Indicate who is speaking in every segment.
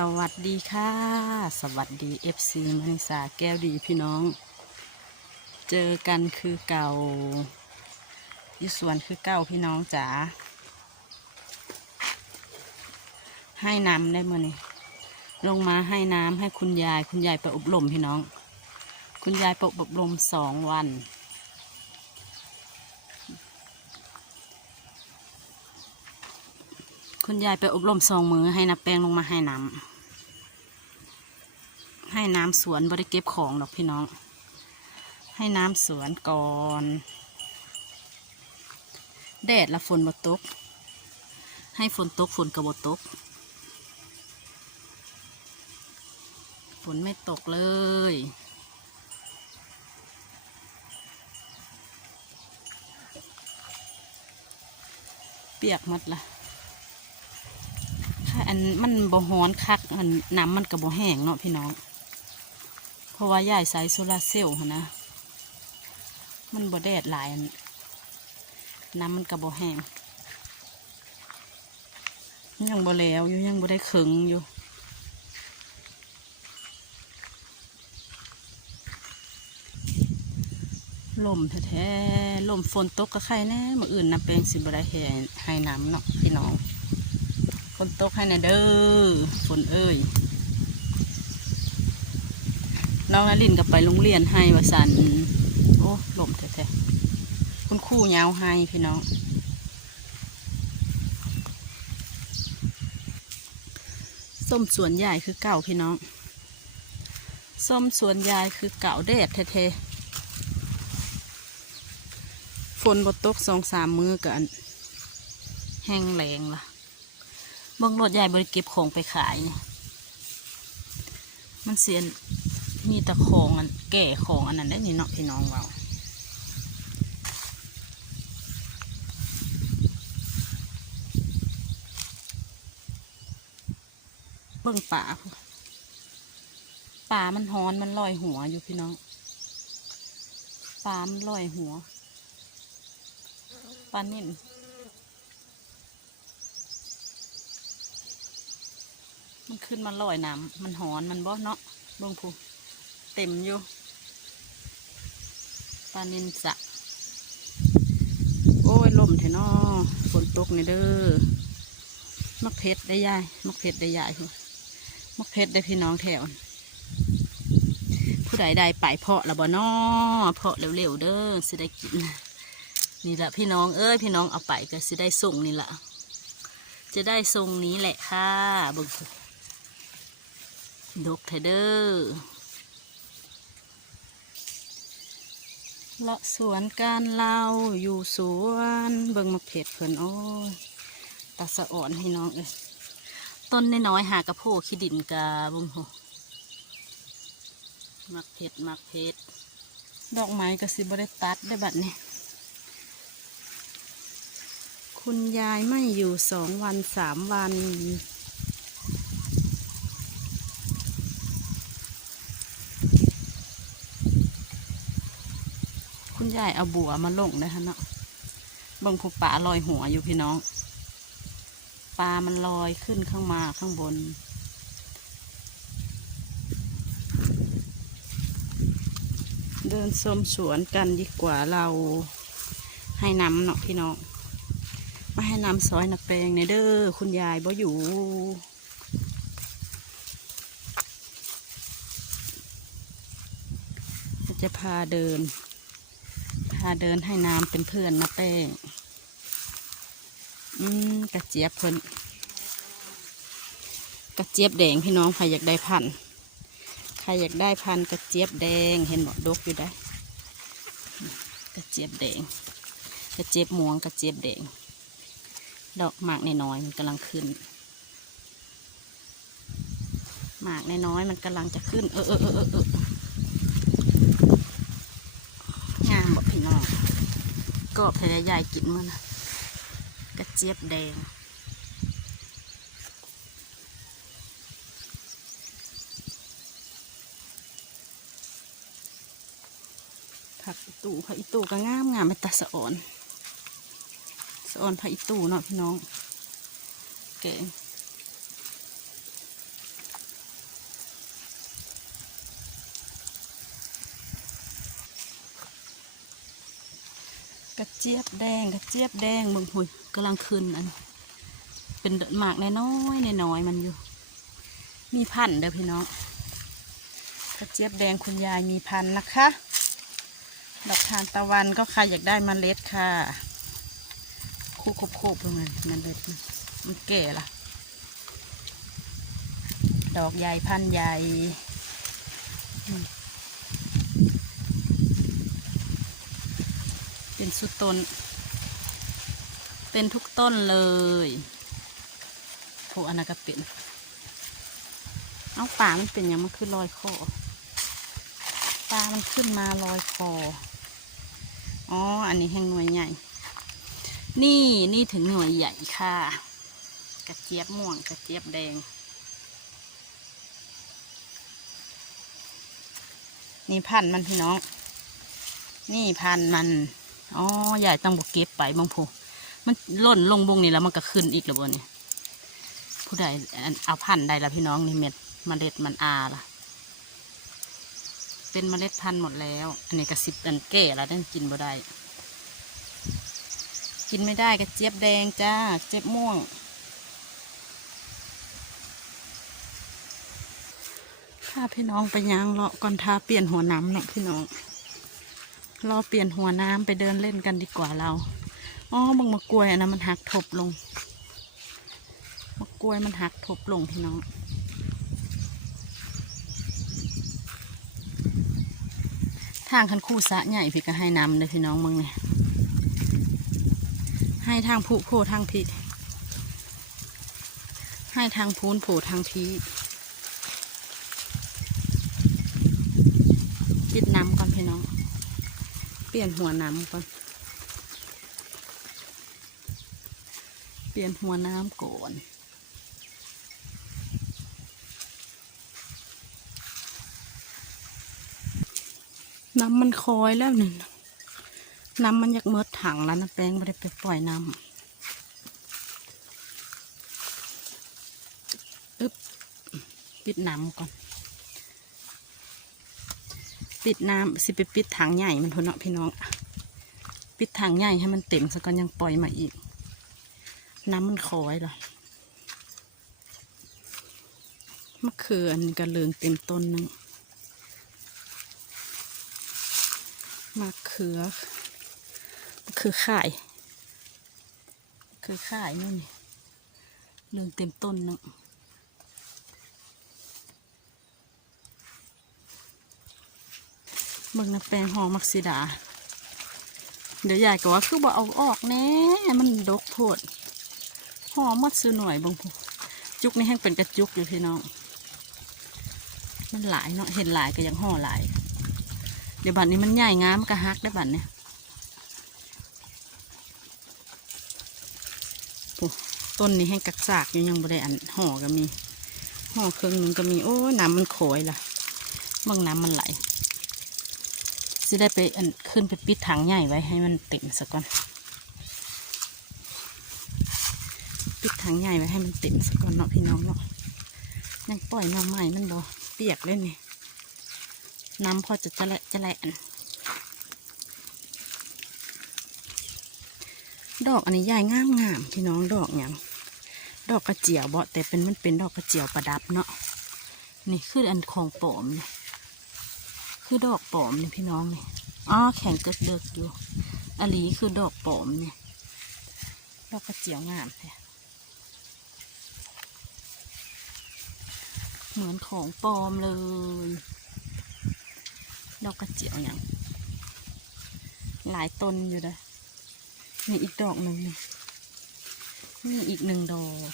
Speaker 1: สวัสดีค่ะ สวัสดี FC มณิสาแก้วดีพี่น้อง เจอกันคือเก่าอยู่สวนคือเก่าพี่น้องจ๋าให้น้ำได้มื่อนี่ลงมาให้น้ำให้คุณยาย คุณยายไปอบรมพี่น้อง คุณยายไปอบรมสองวัน คุณยายไปอบรมสองมือให้นับแป้งลงมาให้น้ำให้น้ำสวนบริเก็บของดอกพี่น้อง ให้น้ำสวนก่อน แดดและฝนบตก ให้ฝนตกฝนกระบตก ฝนไม่ตกเลยเปียกหมดละ อันมันบ่ฮ้อนคักอันน้ำมันก็บ่แห้งเนาะพี่น้อง เพราะว่ายายใส่โซลาร์เซลล์นะ มันบ่แดดหลายอันน้ำมันก็บ่แห้งยังบ่แล้วอยู่ยังบ่ได้เคิงอยู่ลมแท้ๆลมฝนตกก็ใครแน่มื้ออื่นน้ำแปลงสิบได้แห่ให้น้ำเนาะพี่น้อง นตกให้น่อยเด้อฝนเอ้ยน้องนลินก็ไปโรงเรียนให้วาสันโอ้ลมแท้ๆคุณครู่ยาวให้พี่น้อง ส้มสวนใหญ่คือเก่าพี่น้อง ส้มสวนยายคือเก่าแดดแท้ๆฝนบดตกสองสามมือกัน แห้งแรงล่ะ เบิ่งรถใหญ่บริเก็บของไปขายเนี่ยมันเสียนมีต่ของอันแก่ของอันนั้นได้นี่เนาะพี่น้องเราเบิ่งป่าป่ามันฮ้อนมันลอยหัวอยู่พี่น้องป่ามันลอยหัวปลานิ่น มันขึ้นมาลอยน้ำมันหอนมันบ่เนาะเบิ่งพูเต็มอยู่ปลานินสะโอ้ยลมเถนาะฝนตกนี่เด้อมักเพชรได้ยายมักเพชรได้ยายพูมักเพชรได้พี่น้องแถวผู้ใดใดไปเพาะละบ่เนาะเพาะเร็วๆเด้อสิได้กินนี่แหละพี่น้องเอ้ยพี่น้องเอาไปก็สิได้ส่งนี่แหละจะได้ทรงนี้แหละค่ะบิ่งพู ดกเถอเด้อเละสวนการเราอยู่สวนเบิ่งมะเผ็ดเพิ่นโอ้ยตาสะอ่อนให้น้องเอ้ยต้นน้อยหากระโพกขี้ดินกาบุ้งโหมักเผ็ดมักเผ็ดดอกไม้ก็สิบได้ตัดได้บัดนี้ คุณยายไม่อยู่สองวันสามวัน ยายเอาบัวมาลงนะคะเนาะเบิ่งผู้ป่าลอยหัวอยู่พี่น้องปลามันลอยขึ้นข้างมาข้างบน เดินชมสวนกันดีกว่าเราให้น้ำเนาะพี่น้องมาให้น้ำซอยนักแปลงในเด้อคุณยายบ่อยู่จะพาเดินาเดินให้น้ำเป็นเพื่อนนะแป้อืมกระเจี๊ยบเพิ่นกระเจี๊ยบแดงพี่น้องใครอยากได้พันใครอยากได้พันกระเจี๊ยบแดงเห็นบอกดกอยู่ได้ กระเจี๊ยบแดง กระเจี๊ยบม่วงกระเจี๊ยบแดง ดอกหมากน้อยๆมันกำลังขึ้นหมากน้อยๆมันกำลังจะขึ้น เออเออเออเออเอองามบอกพี่น้อง กรอบแท้ใหญ่กินมันนะกระเจี๊ยบแดงผักอีตู่ผักอีตู่ก็งามงามเป็นตาสะอ่อนสะอ่อนผักอีตู่เนาะพี่น้องแกง เจี๊ยบแดงกระเจี๊ยบแดงมึงหุยกำลังขึ้นอัน เป็นดอกหมากน้อยๆน้อยๆมันอยู่ มีพันเด้อพี่น้องกระเจี๊ยบแดงคุณยายมีพันนะคะ ดอกทานตะวันก็ใครอยากได้มเมล็ดค่ะ คู่คบโคบๆลงมาเมล็ดมันมันแก่ละดอกใหญ่พันใหญ่อืม เป็นสุดต้น เป็นทุกต้นเลยโถอันนั้นก็เป็นเอาป่ามันเป็นหยังมันคือลอยคอปลามันขึ้นมาลอยคออ๋อ อันนี้แห้งหน่วยใหญ่ นี่นี่ถึงหน่วยใหญ่ค่ะ กระเจี๊ยบม่วงกระเจี๊ยบแดง นี่พันธุ์มันพี่น้อง นี่พันธุ์มัน อ๋อใหญ่ต้องบกเก็บไปบางผูมันล่นลงบงนี่แล้วมันก็ขึ้นอีกแล้วบนี่ผู้ใดเอาพันธุ์ใดละพี่น้องนี่เม็ดมเมล็ดมันอาล่ะ เป็นเมล็ดพันธุ์หมดแล้ว อันนี้ก็สิบอันแก่แล้วนั่นกินบ่ได้ กินไม่ได้กระเจี๊ยบแดงจ้า เจี๊ยบม่วง ถ้าพี่น้องไปยางเลาะก่อนท้าเปลี่ยนหัวน้ำเนาะพี่น้อง รอเปลี่ยนหัวน้ำไปเดินเล่นกันดีกว่าเรา อ๋อบังมะกรวยอันนั้นมันหักทบลง มะกรวยมันหักทบลงพี่น้องทางคันคู่สะใหญ่พี่ก็ให้น้ำเลยพี่น้องมึงเนี่ยให้ทางผู้โพทางพีให้ทางพูนโผทางพีปิดน้ำก่อนพี่น้อง เปลี่ยนหัวน้ำก่อน เปลี่ยนหัวน้ำก่อนน้ำมันคอยแล้วหนึ่งน้ำมันอยากเมิดถังแล้วนะแป้งไม่ได้ไปปล่อยน้ำอึ๊บปิดน้ำก่อน ปิดน้ำสิไปปิดถังใหญ่มันพนเนาะพี่น้อง ปิดถังใหญ่ให้มันเต็มซะก่อนยังปล่อยมาอีก น้ำมันคอยเหรอมะเขืออันนี้ก็เหลืองเต็มต้นหนึงมะเขือมะเขือข่ายมะเขือข่ายนู่นนี่เหลืองเต็มต้นเนา เบิ่งน้ำแปลงหอมักซิดา เดี๋ยวยายก็ว่าคือบ่เอาออกแน่มันดกโพดหอมหมดซื้อหน่อยบางพูจุกนี่แห้งเป็นกระจุกอยู่พี่น้อง มันหลายเนาะเห็นหลายก็ยังห่อหลาย เดี๋ยวบัดนี้มันใหญ่งามมันก็ฮักได้บัดเนี่ยต้นนี้ให้งกักซากอยู่ยังบ่ได้อันห่อก็มีห่อเครื่องนึงก็มีโอ้น้ำมันโขยล่ะบางน้ำมันไหล สิได้ไปขึ้นไปปิดถังใหญ่ไว้ให้มันเต็มซะก่อน ปิดถังใหญ่ไว้ให้มันเต็มซะก่อนเนาะพี่น้องเนาะยังปล่อยน้ำใหม่มันบ่เปียกเลยนี่น้ำพอจะจะละจะและอันดอกอันนี้ใหญ่งามงามพี่น้องดอกอย่างดอกกระเจียวบ่แต่เป็นมันเป็นดอกกระเจียวประดับเนาะนี่คืออันของปลอมเนี่ย คือดอกปอมนี่พี่น้องเนี่ยอ๋อแข็งเกิดเดิกอยู่อันนี้คือดอกปอมเนี่ยดอกกระเจียวงามแท้เหมือนของปลอมเลย ดอกกระเจียวอย่างหลายต้นอยู่เลยมีอีกดอกหนึ่งนี่นี่อีกหนึ่งดอก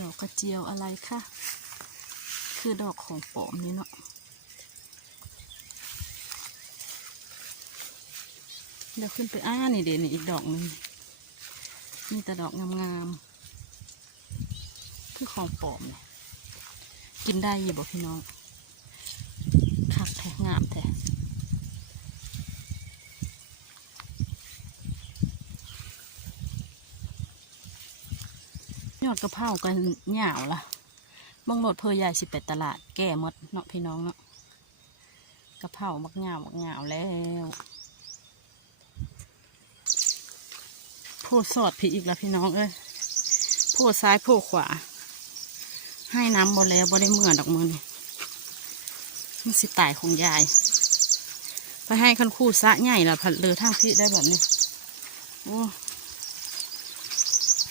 Speaker 1: ดอกกระเจียวอะไรคะ คือดอกของปลอมนี่เนาะ เดี๋ยวขึ้นไปอ้านี่เดี๋ยวนี่อีกดอกหนึ่งมีแต่ดอกงามๆคือของปลอมเนี่ยกินได้ยี่บอกพี่น้องคักแท้งามแท้ยอดกระเพรากันเหยาวล่ะบางโหลดเพอใหญ่สิเป็ดตลาด แก่หมดเนาะพี่น้องเนาะกระเพรามักเหยาวมักเหยาวแล้ว ดสอดผีอีกแล้วพี่น้องเอ้ยโพดซ้ายโพดขวา ให้น้ำบ่แล้วบ่ได้เมื่อดอกมือนี่มันสิตายของยาย ไปให้คันคู่สะใหญ่ละผัดเลือทางพี่ได้แบบนี้โอ้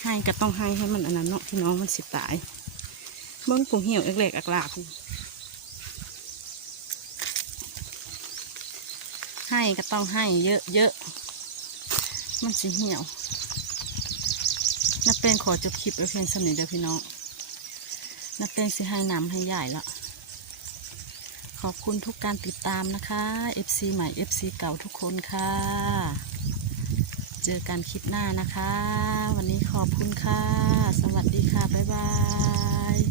Speaker 1: ให้ก็ต้องให้ให้มันอันนั้นเนาะพี่น้องมันสิตายเบิ้งผงเหี่ยวเอกเล็กอักลากนี่ให้ก็ต้องให้เยอะเยอะๆมันสิเหี่ยว นักเต้นขอจบคลิปไปเพียงสำเนียเดียพี่น้อง นักเต้นสิให้น้ำให้ใหญ่ละขอบคุณทุกการติดตามนะคะ FC ใหม่ FC เก่าทุกคนค่ะ เจอกันคลิปหน้านะคะ วันนี้ขอบคุณค่ะ สวัสดีค่ะ บ๊ายบาย